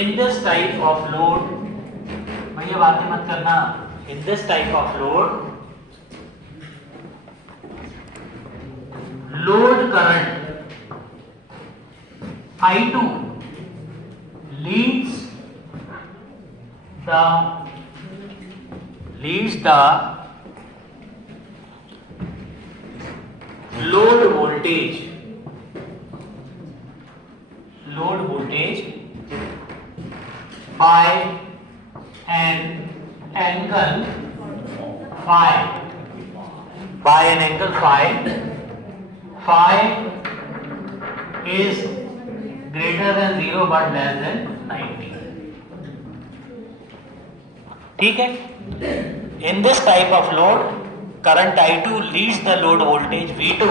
In this type of load, भैया बातें मत करना, in this type of load load current I2 leads the load voltage by an angle phi. By an angle phi. Phi is greater than 0 but less than 90. ठीक है? In this type of load, current I2 leads the load voltage V2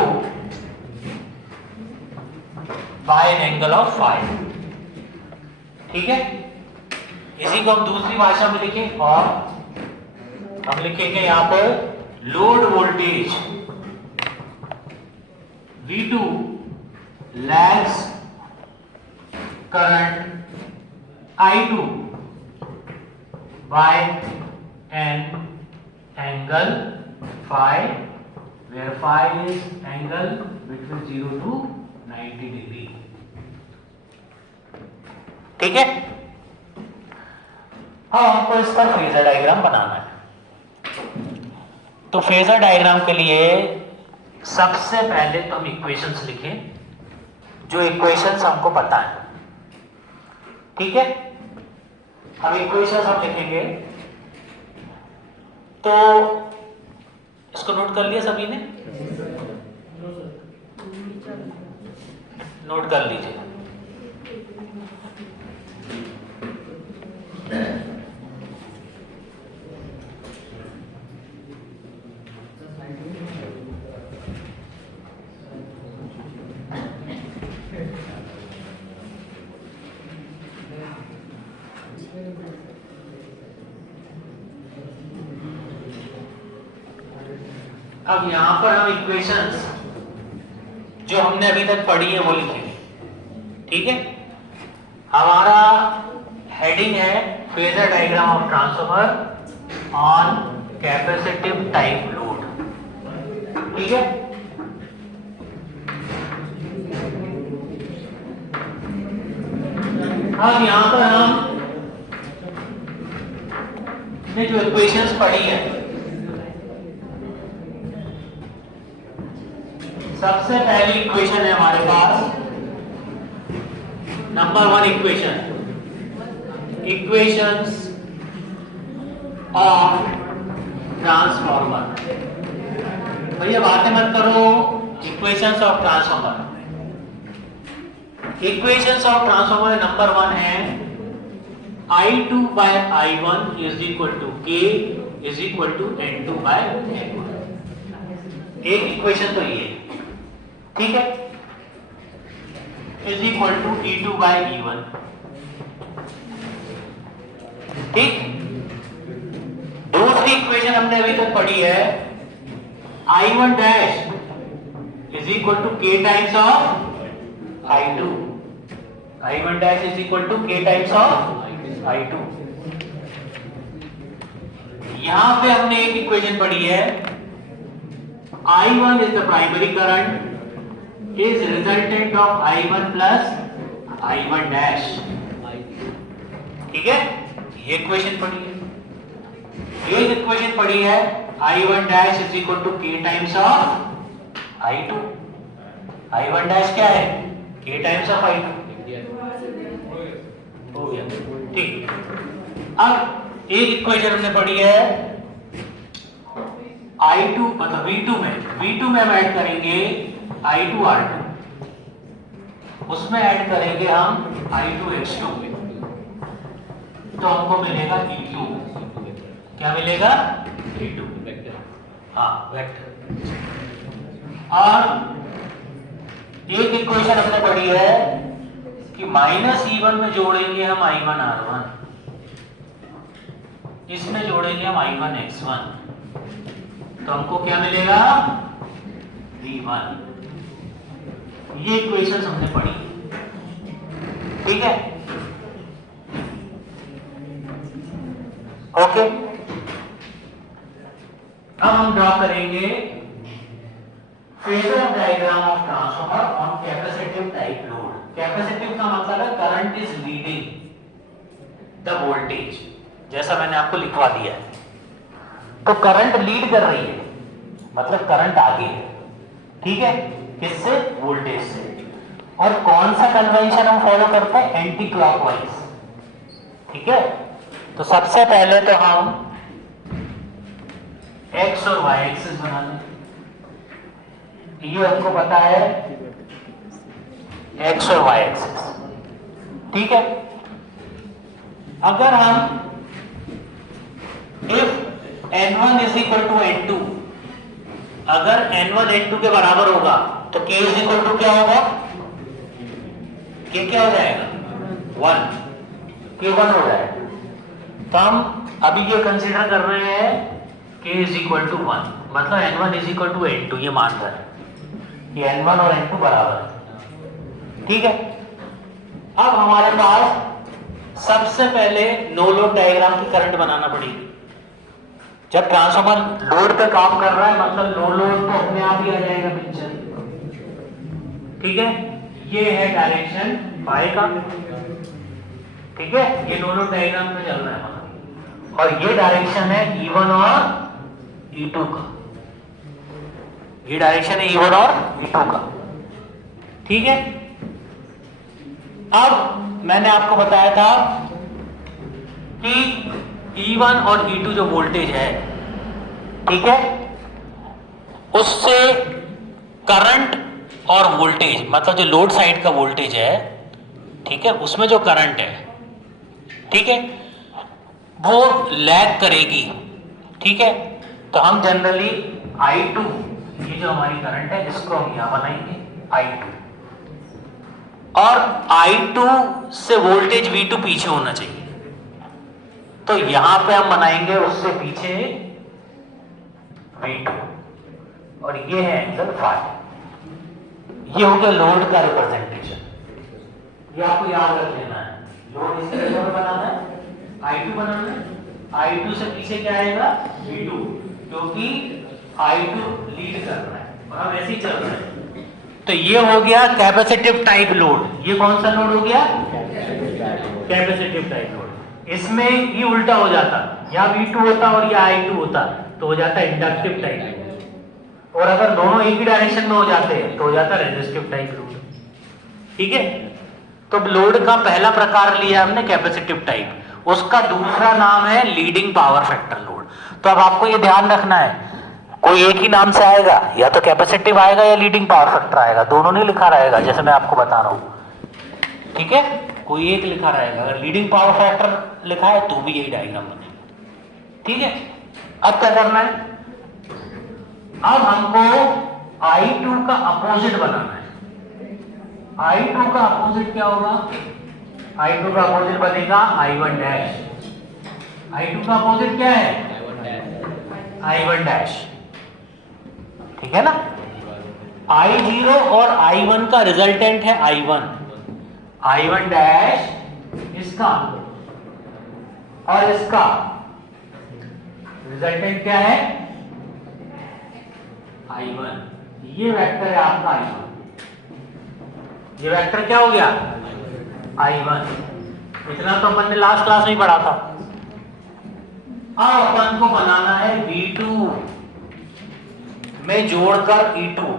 by an angle of phi. ठीक है? इसी को हम दूसरी भाषा में लिखें और हम लिखेंगे यहां पर load voltage V2 lags current I2 by an angle phi, where phi is angle between 0 to 90 degree. ठीक है? हाँ, हमको इसका फेजर डायग्राम बनाना है। तो फेजर डायग्राम के लिए सबसे पहले तो हम इक्वेशंस लिखें, जो इक्वेशंस हमको पता है। ठीक है? हम इक्वेशंस हम लिखेंगे, तो इसको नोट कर लिया सभी ने? नोट कर लीजिए। अब यहां पर हम इक्वेशंस जो हमने अभी तक पढ़ी है वो लिखेंगे। ठीक है? हमारा हेडिंग है phasor diagram of transformer on capacitive type load. ठीक है? अब यहां पर हम ने जो इक्वेशंस पढ़ी है, सबसे पहली इक्वेशन है हमारे पास नंबर 1 इक्वेशंस ऑफ ट्रांसफार्मर। भैया बातें मत करो, equations of transformer. Equations of transformer number 1 है I2 by I1 is equal to K is equal to N2 by N1। एक इक्वेशन तो ये, ठीक है, is equal to E2 by E1। ठीक। दूसरी इक्वेशन हमने अभी तक पढ़ी है I1 dash is equal to K times of I2। I1 dash is equal to K times of I2। यहां पे हमने एक इक्वेशन पढ़ी है I1 is the primary current is resultant of I1 plus I1 dash। ठीक है, ये equation पढ़ी है। ये इक्वेशन पढ़ी है I1 dash is equal to K times of I2। I1 dash क्या है? K times of I2। हो गया, ठीक। अब एक इक्वेशन हमने पढ़ी है I2 मतलब V2 में हम ऐड करेंगे I2 R2, उसमें ऐड करेंगे हम I2 X2, तो हमको मिलेगा E2। क्या मिलेगा? E2, हाँ वेक्टर। और एक इक्वेशन हमने पढ़ी है कि -E1 में जोड़ेंगे हम I1 R1, इसमें जोड़ेंगे हम I1 X1, तो हमको क्या मिलेगा? V1। ये इक्वेशन हमने पढ़ी। ठीक है, ओके। अब हम ड्रॉ करेंगे phasor diagram of transformer on capacitive type load. Capacitive का मतलब है current is leading the voltage, जैसा मैंने आपको लिखवा दिया है। तो करंट लीड कर रही है, मतलब करंट आगे है, ठीक है, किससे? वोल्टेज से। और कौन सा कन्वेंशन हम फॉलो करते हैं? एंटी क्लॉकवाइज, ठीक है। तो सबसे पहले तो हम एक्स और वाई एक्सिस बना लें। ये हमको पता है एक्स और वाई एक्सिस, ठीक है। अगर हम if n1 is equal to n2, अगर n1 n2 के बराबर होगा तो k इज इक्वल टू क्या होगा? k क्या हो जाएगा? 1, k 1 हो जाएगा। तो हम अभी ये कंसीडर कर रहे हैं k इज इक्वल टू 1, मतलब n1 is equal to n2, ये मान रहा है कि n1 और n2 बराबर है, ठीक है। अब हमारे पास सबसे पहले नो लोड डायग्राम की करंट बनाना पड़ेगी। जब ट्रांसफार्मर लोड पे काम कर रहा है मतलब नो लोड तो अपने आप ही आ जाएगा पिक्चर, ठीक है। ये है डायरेक्शन फाई का, ठीक है, ये नो लोड डायग्राम में चल रहा है हमारा, और ये डायरेक्शन है E1 और E2 का, ये डायरेक्शन है E1 और E2 का, ठीक है। अब मैंने आपको बताया था कि E1 और E2 जो वोल्टेज है, ठीक है, उससे करंट और वोल्टेज, मतलब जो लोड साइड का वोल्टेज है, ठीक है, उसमें जो करंट है, ठीक है, वो लैग करेगी, ठीक है। तो हम जनरली I2, ये जो हमारी करंट है, इसको हम यहां बनाएंगे I2, और I2 से वोल्टेज V2 पीछे होना चाहिए, तो यहां पे हम बनाएंगे उससे पीछे V2, और ये है एंगल फाई। ये हो गया लोड का रिप्रेजेंटेशन, ये आपको याद रख लेना है। लोड इस तरह से बनाना है, I2 बनाना है, I2 से पीछे क्या आएगा? V2, क्योंकि I2 लीड कर रहा है और हम ऐसे ही चल रहे हैं। तो ये हो गया कैपेसिटिव टाइप लोड। ये कौन सा लोड हो गया? Capacitive type load. इसमें ये उल्टा हो जाता, यहाँ V2 होता और यहाँ I2 होता, तो हो जाता इंडक्टिव टाइप लोड। और अगर दोनों एक ही डायरेक्शन में हो जाते तो हो जाता रेजिस्टिव टाइप लोड, ठीक है। तो लोड का पहला प्रकार लिया हमने कैपेसिटिव टाइप, उसका दूसरा नाम है लीडिंग पावर फैक्टर लोड। तो अब आपको ये ध्यान रखना है, कोई एक ही नाम से आएगा, या तो कैपेसिटिव आएगा या लीडिंग पावर फैक्टर आएगा, दोनों नहीं लिखा रहेगा, जैसे मैं आपको बता रहा हूं, ठीक है। कोई एक लिखा रहेगा, अगर लीडिंग पावर फैक्टर लिखा है तो भी यही डायग्राम बनेगा, ठीक है। अब क्या करना है? अब हमको I2 का अपोजिट बनाना है। I2 का अपोजिट क्या होगा? I2 का अपोजिट बनेगा I1 डैश। I2 का अपोजिट क्या है? I1 डैश, ठीक है ना। I0 और I1 का रिजल्टेंट है I1, I1 डैश इसका और इसका रिजल्टेंट क्या है? I1। ये वेक्टर है आपका I1, ये वेक्टर क्या हो गया? I1। इतना तो अपन ने लास्ट क्लास में पढ़ा था। अब अपन को बनाना है V2 में जोड़कर E2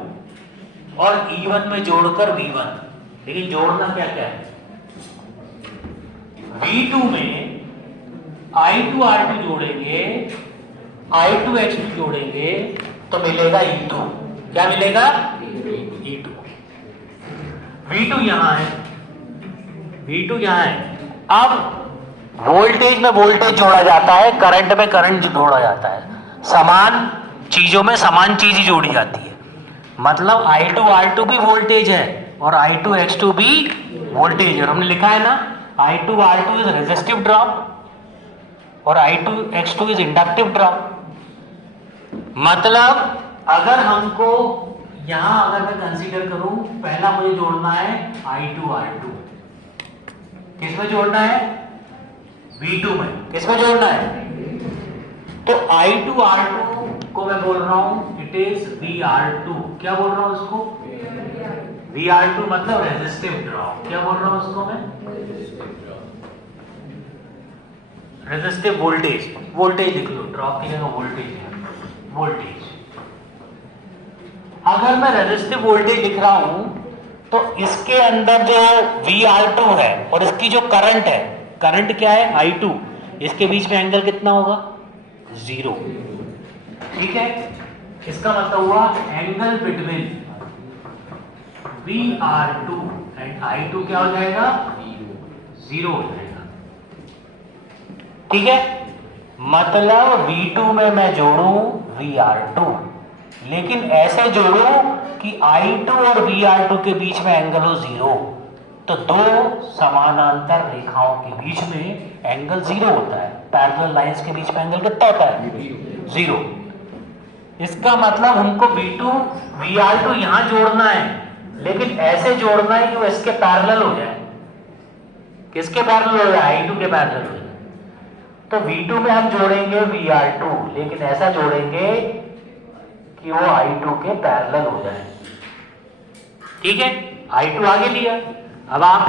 और E1 में जोड़कर V1। लेकिन जोड़ना क्या क्या है? V2 में I2 R2 जोड़ेंगे, I2 X2 जोड़ेंगे तो मिलेगा E2। क्या मिलेगा? E2। V2 यहां है, V2 यहां है। अब वोल्टेज में वोल्टेज जोड़ा जाता है, करंट में करंट जोड़ा जाता है, समान चीजों में समान चीज जोड़ी जाती है। मतलब I2 R2 भी वोल्टेज है और I2 X2 भी वोल्टेज है। और हमने लिखा है ना, I2 R2 is resistive drop और I2 X2 is inductive drop. मतलब अगर हमको यहां अगर मैं कंसीडर करूं, पहला मुझे जोड़ना है I2 R2, किसमें जोड़ना है? V2 में। किसमें जोड़ना है? तो I2R2 को मैं बोल रहा हूं इट इज VR2। क्या बोल रहा हूं उसको? VR2 मतलब रेजिस्टिव ड्रॉप। क्या बोल रहा हूं उसको मैं? Resistive voltage. वोल्टेज लिख लो, ड्रॉप की जगह वोल्टेज है। वोल्टेज। अगर मैं रेजिस्टिव वोल्टेज लिख रहा हूं तो इसके अंदर जो VR2 है और इसकी जो करंट है, करंट क्या है? I2, इसके बीच में एंगल कितना होगा? 0। ठीक है, इसका मतलब हुआ angle between VR2 and I2 क्या हो जाएगा? 0 हो जाएगा। ठीक है, मतलब V2 में मैं जोड़ूं VR2, लेकिन ऐसे जोड़ूं कि I2 और VR2 के बीच में एंगल हो 0। तो दो समानांतर रेखाओं के बीच में एंगल 0 होता है। पैरेलल लाइंस के बीच में एंगल कितना होता है? 0। इसका मतलब हमको V2 VR2 यहां जोड़ना है, लेकिन ऐसे जोड़ना है कि वो इसके पैरेलल हो जाए। किसके पैरेलल हो जाए? I2 के पैरेलल हो जाए। तो V2 में हम जोड़ेंगे VR2, लेकिन ऐसा जोड़ेंगे कि वो I2 के पैरेलल हो जाए। ठीक है, I2 आगे लिया। अब आप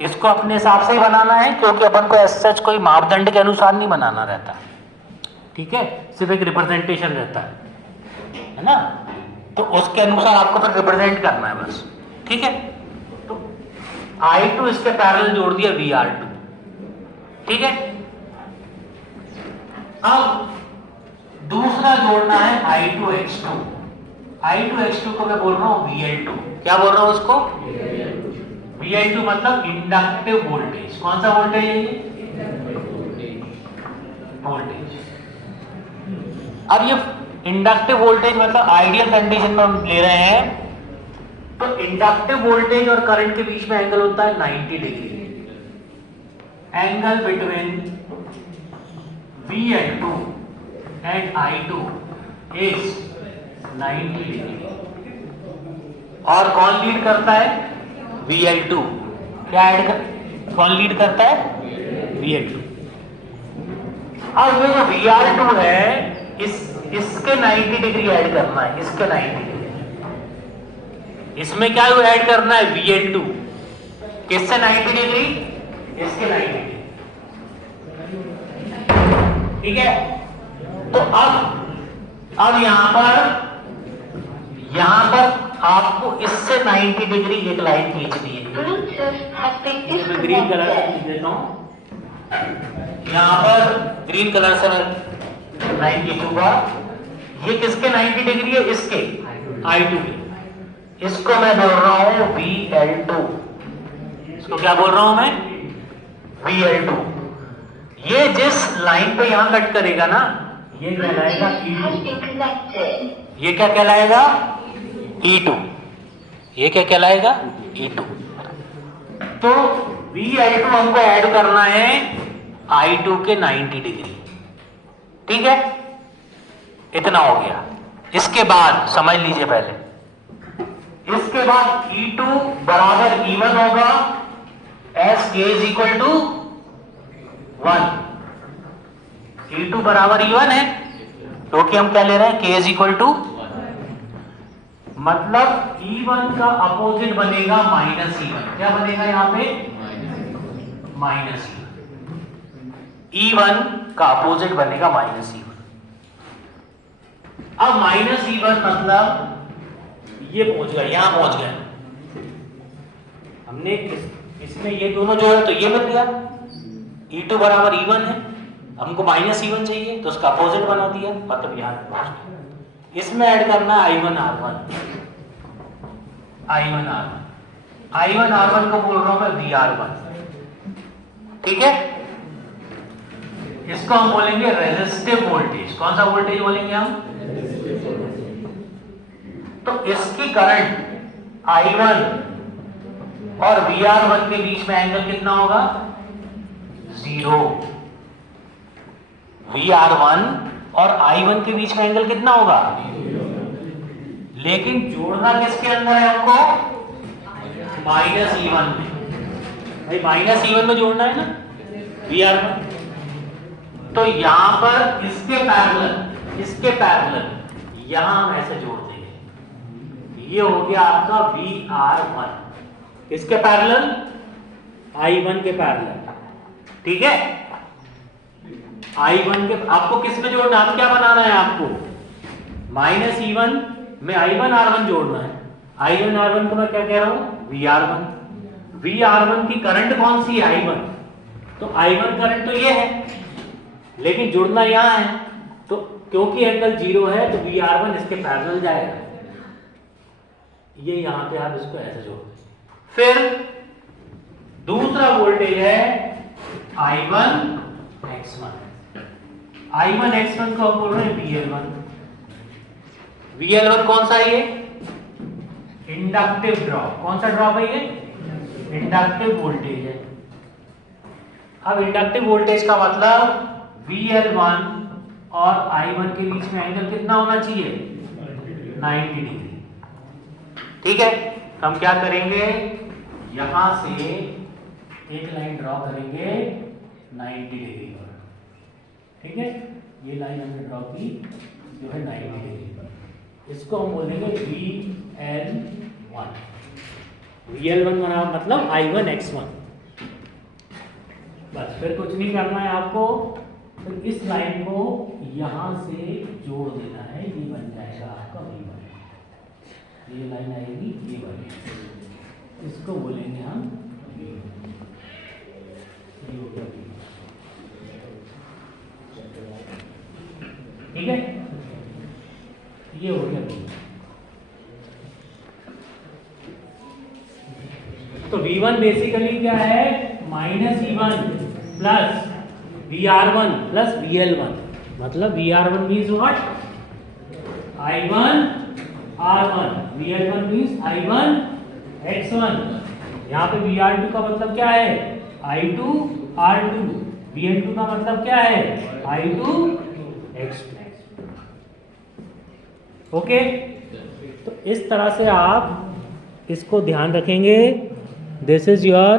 इसको अपने हिसाब से ही बनाना है, क्योंकि अपन को सच कोई मापदंड के अनुसार नहीं बनाना रहता। ठीक है, सिर्फ एक रिप्रेजेंटेशन रहता है ना, तो उसके अनुसार आपको फिर रिप्रेजेंट करना है बस। ठीक है, तो I2 इसके पैरेलल जोड़ दिया VR2। ठीक है, अब दूसरा जोड़ना है I2X2। I2X2 को मैं बोल रहा हूं VL2। क्या बोल रहा हूं उसको? VL2 मतलब इंडक्टिव वोल्टेज। कौन सा वोल्टेज है ये? वोल्टेज। अब ये इंडक्टिव वोल्टेज मतलब आइडियल कंडीशन में हम ले रहे हैं, तो इंडक्टिव वोल्टेज और करंट के बीच में एंगल होता है 90 degree. Angle between VL2 and I2 is 90 degree. और कौन लीड करता है? VL2। क्या कौन लीड करता है? VL2। अब ये जो VR2 है, इसके 90 डिग्री ऐड करना है। इसके 90 डिग्री, इसमें क्या ऐड करना है? VL2। किससे 90 डिग्री? इसके 90 डिग्री। ठीक है, तो अब यहां पर आपको इससे 90 डिग्री एक लाइन खींचनी है। मैं ग्रीन कलर से खींच देता हूं। यहां पर ग्रीन कलर से लाइन खींचूंगा। ये किसके 90 डिग्री है? इसके I2 के। इसको मैं बोल रहा हूं VL2। इसको क्या बोल रहा हूं मैं? VL2। ये जिस लाइन पे यहां कट करेगा ना, ये कहलाएगा E2। ये क्या कहलाएगा? E2। ये क्या कहलाएगा? E2। तो VL2 हमको ऐड करना है I2 के 90 डिग्री। ठीक है, इतना हो गया। इसके बाद समझ लीजिए पहले, इसके बाद E2 बराबर E1 होगा as K is equal to 1। E2 बराबर E1 है, क्योंकि हम क्या ले रहे हैं? K is equal to 1। मतलब E1 का अपोजिट बनेगा -E1। क्या बनेगा यहां पे? -E1। E1 का अपोजिट बनेगा -E1। अब -E1 मतलब ये पहुंच गया, यहां पहुंच गया। हमने इसमें ये दोनों जो है तो ये मिल गया। E2 बराबर E1 है, हमको -E1 चाहिए तो उसका अपोजिट बना दिया, मतलब यहां पहुंच गया। इसमें ऐड करना है I1R1। I1R1 को बोल रहा हूं मैं VR1। ठीक है, इसको हम बोलेंगे रेजिस्टिव वोल्टेज। कौन सा वोल्टेज बोलेंगे हम? तो इसकी करंट I1 और VR1 के बीच में एंगल कितना होगा? 0। VR1 और I1 के बीच में एंगल कितना होगा? लेकिन जोड़ना किसके अंदर है हमको? -E1 में। भाई माइनस E1 में जोड़ना है ना VR1, तो यहां पर इसके पैरेलल यहां हम ऐसे जोड़ देंगे, ये हो गया आपका VR1, किसके पैरेलल, I1 के पैरेलल, ठीक है। I1 के, आपको किस में जोड़ना है, आप क्या बनाना है, आपको माइनस E1 में I1R1 जोड़ना है। I1R1 को मैं क्या कह रहा हूं, VR1 की करंट कौन सी है, I1, तो I1 करंट तो ये है, लेकिन जुड़ना यहां है, तो क्योंकि एंगल 0 है तो VR1 इसके पैरेलल जाएगा, ये यहां पे आप इसको ऐसे जोड़ दें। फिर दूसरा वोल्टेज है I1X1 को हम बोल रहे हैं VL1 कौन सा है, ये इंडक्टिव ड्रॉप, कौन सा ड्रॉप है, ये इंडक्टिव वोल्टेज है। अब इंडक्टिव वोल्टेज का मतलब VL1 और I1 के बीच में एंगल कितना होना चाहिए, 90 डिग्री, ठीक है। हम क्या करेंगे, यहां से एक लाइन ड्रॉ करेंगे 90 डिग्री पर, ठीक है, ये लाइन हमने ड्रॉ की जो है 90 डिग्री पर, इसको हम बोलेंगे VL1 मतलब I1X1, बस फिर कुछ नहीं करना है आपको, फिर इस लाइन को यहां से जोड़ देना है, ये बन जाएगा आपका V1, ये लाइन आएगी ये वाली, इसको बोलेंगे हम V1, ये हो गया V1, ठीक है, ये हो गया V1। तो V1 बेसिकली क्या है, minus E1 plus VR1 plus VL1, मतलब VR1 means what, I1R1, VL1 means I1X1, यहाँ पे VR2 का मतलब क्या है, I2R2, VL2 का मतलब क्या है, I2X2, ओके। तो इस तरह से आप इसको ध्यान रखेंगे, दिस इज योर